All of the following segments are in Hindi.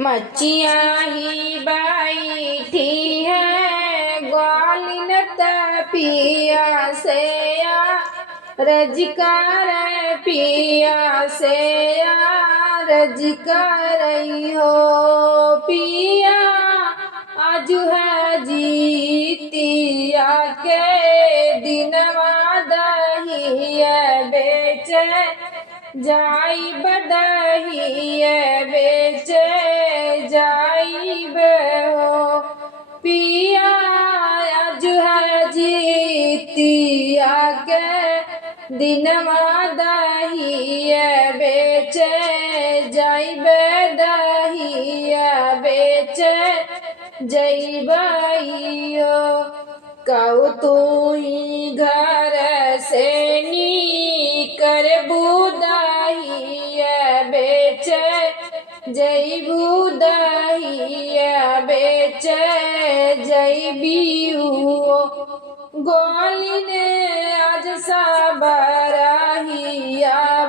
मच्छियाँ ही बैठी है ग्वालिन पिया से रजकार पिया से रजकार हो पिया आज है जीतिया के दिनवा दहिया बेचे जाई बदहिया बेचे जाई हो पिया आज है जीतिया के दिनवा दहिया बेचे जाई बदहिया बेचे जइबइयो कहू तू ही घर से निकर बुदहिया बेचे जइबू दहिया बेचे जइबियो गोली ने आज सबरहिया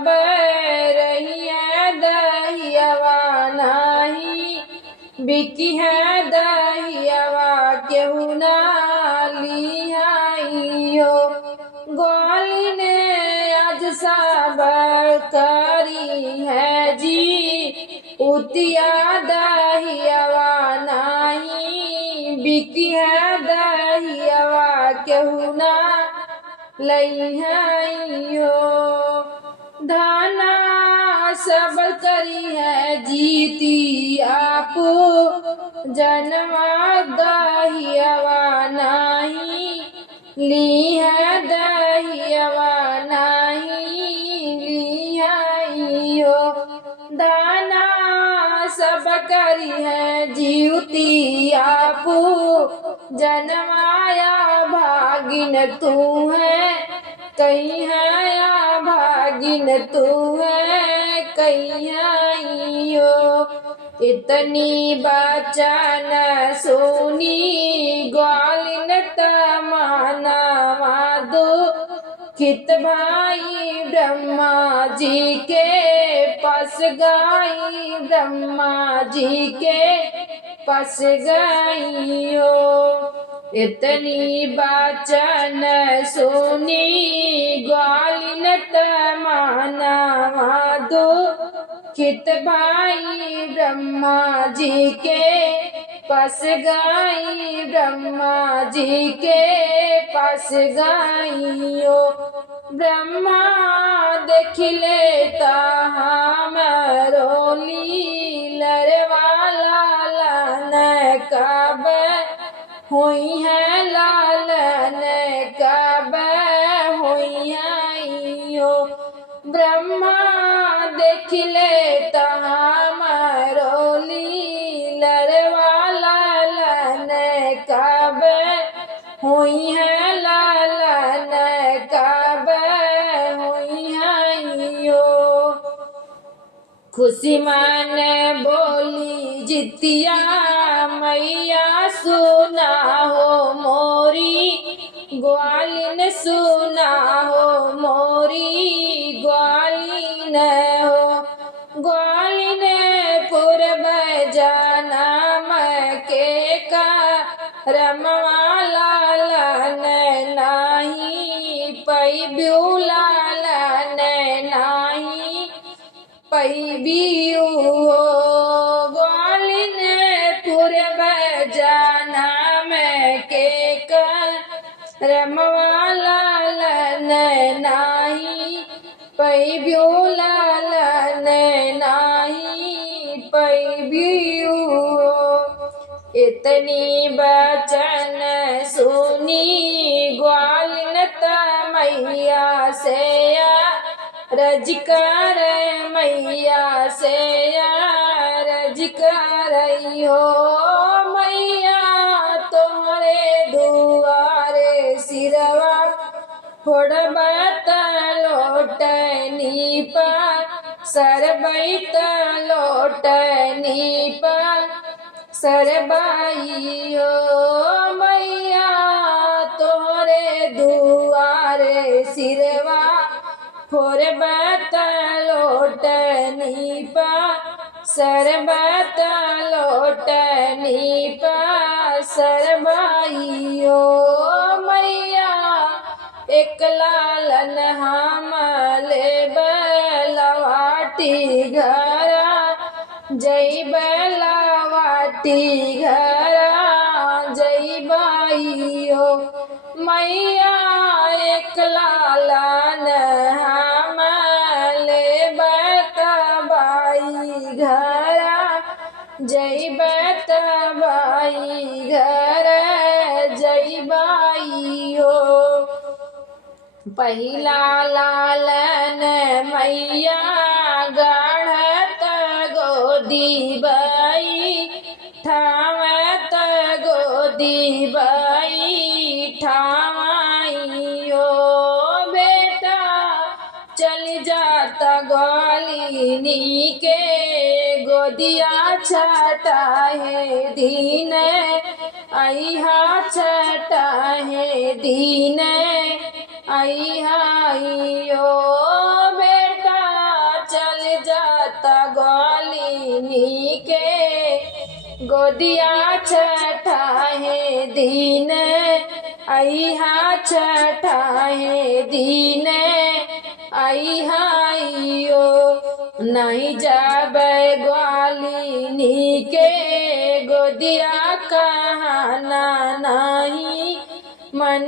बरहिया दहियावा नाही बिकी है दहियावा केहू ना लिहाइयो गोली ने आज सबर करी है जी उतिया दहियावा नाही बिकी है दहियावा केहू ना लिहाइयो धाना सब करी है जीती आपू जनवा दहियावा नाही ली है दहियावा नाही लिहाइयो दाना सब करी है जीती आपू जनवाया भागिन तू है कहीं है या भागिन तू है कहीं आइयो इतनी बचन सुनी ग्वालिन तमाना माधो कित भाई ब्रह्मा जी के पास गाई ब्रह्मा जी के पास गाइयो इतनी बचन सुनी ग्वालिन तमाना माधो कित भाई ब्रह्मा जी के पास गाई ब्रह्मा जी के पास गाइयो ब्रह्मा देख लेता हमरो लीलर वाला लालन कब हुई है लालन कब हुई है ब्रह्मा देख लेता हमरो लीलर वाला लालन कब हुई है लालन कब हुई है खुशी मन बोली जितिया मैया सुना हो मोरी ग्वालिन सुना हो मोरी ग्वालिन हो ग्वालिन पूर्व जनम के का रमवाला लालन नाही पैब्यू लालन नाही पैबियो ग्वालिन पूर्व जनम के का रमवाला लालन नाही पैब्यो लालन नाही पैबियो इतनी बचन सुनी ग्वालिन मैया से रजकार मैया से रजकार हो मैया तोहरे दुआरे सिरवा फोड़बत लोटनी पर सरबैत लोटनी पर सरबाइयो मैया तोहरे दुआरे सिरवा फोड़बत लोटनी पर सरबत ओटनी पासर भाइयो मैया एक लालन हम ले बलवाटी घरा जय बलवाटी घरा जय बाइयो मैया एक लालन हम ले बतबाई घरा जय बतबाई घर जय बाइयो पहिला लालन मैया गढ़त गोदी बाई ठावत गोदी बाई ठावाइयो बेटा चल जाता ग्वालिनी के गोदिया छटा है दीन अहा छटा है दीन अयो बेटा चल जाता ग्वालिनी के गोदिया छठा है दीन अहा छठा है दीन अयो नहीं जाब ग्वालिनी के गोदिया कहना नहीं मन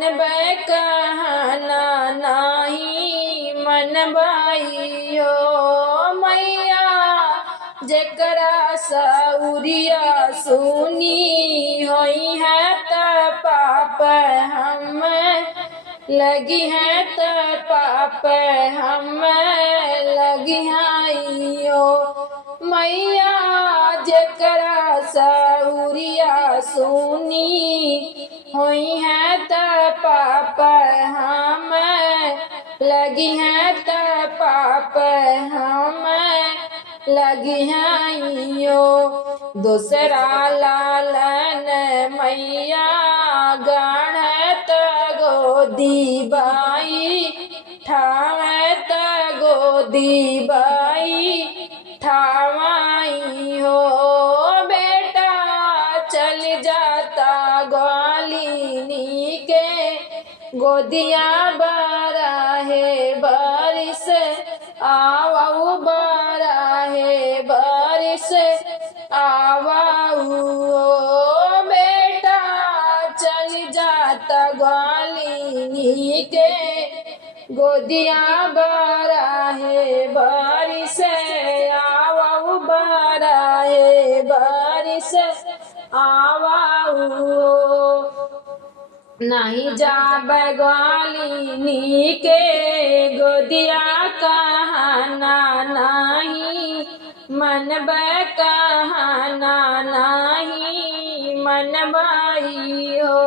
कहना नहीं मन बाइयो मैया जकरा सौरिया सुनी होई है त पाप हम लगी है त पाप हम लगी आइयो मैया जकरा सौरिया सुनी होई है त पाप हम लगी है त पाप हम लगी आइयो दूसरा लालन मैया गढ़त गोदी बाई ठावत गोदी बाई ठावाई हो बेटा चल जाता ग्वालिनी के गोदिया बरा है बारिश आवाऊ बरा है बारिश आवाऊ बेटा चल जाता ग्वालिनी के गोदिया बरा है बारिश आवाऊ बरा है बारिश आवाऊ नहीं जाब ग्वालिनी के गोदिया कहना नहीं मन कहना नहीं मन बाई हो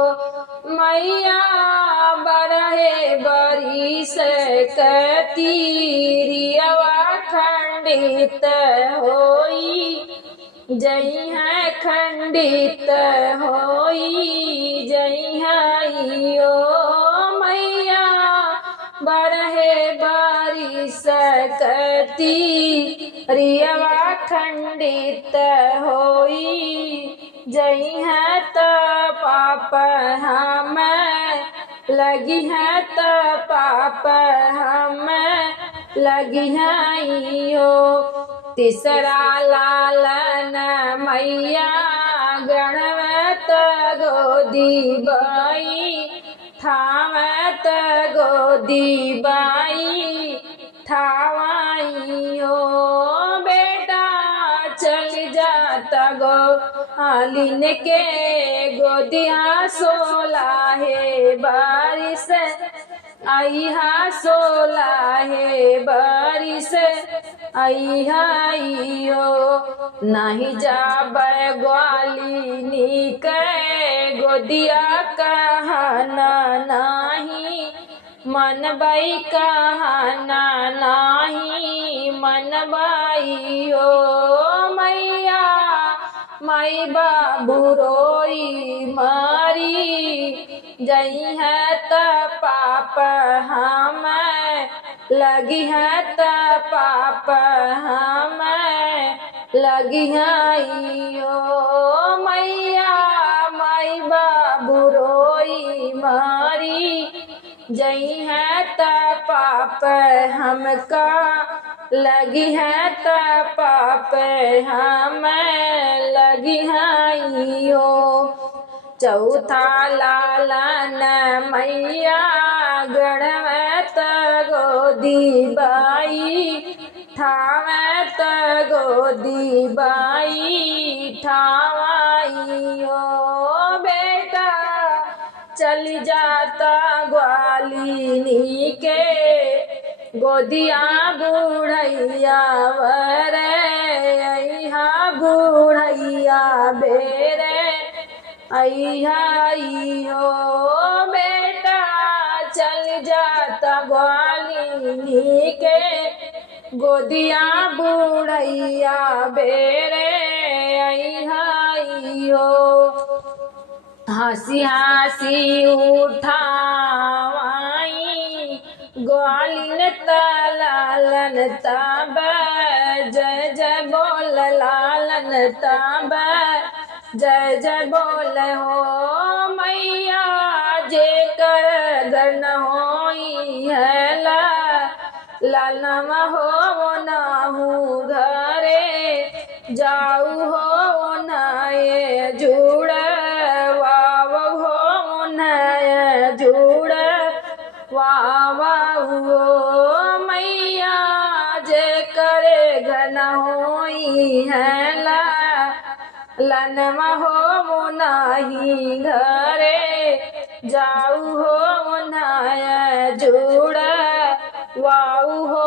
मैया बरहे बरिस कतीरियवा खंडित होई जई है खंडित होई जई है मैया बरहे बारिश कती रियवा खंडित होई जई है त पाप हम लगी है त पाप हम लगी है तीसरा लालन मैया गणवत गोदी बाई ठावत गोदी बाई ठावाई हो बेटा चल जाता ग्वालिन के गोदिया सोला है बारिश अहा सोला है बारिश अयो नहीं जाब ग्वालिनी के गोदिया कहना नहीं मन बाई कहना नहीं मन बाई हो मैया माई बाबू रोई मारी जई है त पाप हम लगी है त पाप हम लगी है हमका लगी है त पाप हमें लगी है यो। चौथा लालन मैया गणवत गोदी बाई ठावत गोदी बाई ठावाइयो। बेटा चली जाता ग्वालिनी के गोदिया बूढ़ैया वरे अइहा बूढ़ैया बेरे अइहा बेटा चल जाता ग्वालिनी के गोदिया बूढ़ैया बेरे अइहा हंसी हंसी उठावाई ग्वालिन लालन तब जय जय बोल लालन तब जय जय बोल हो मैया जे कर गन होई है लालम हो नाहू घरे जाऊ हो नए जुड़ वाव हो नए जुड़ वाव हो मैया जे करे घन होई है लनमा हो नाही घरे जाऊ हो नए जुड़ वाऊ हो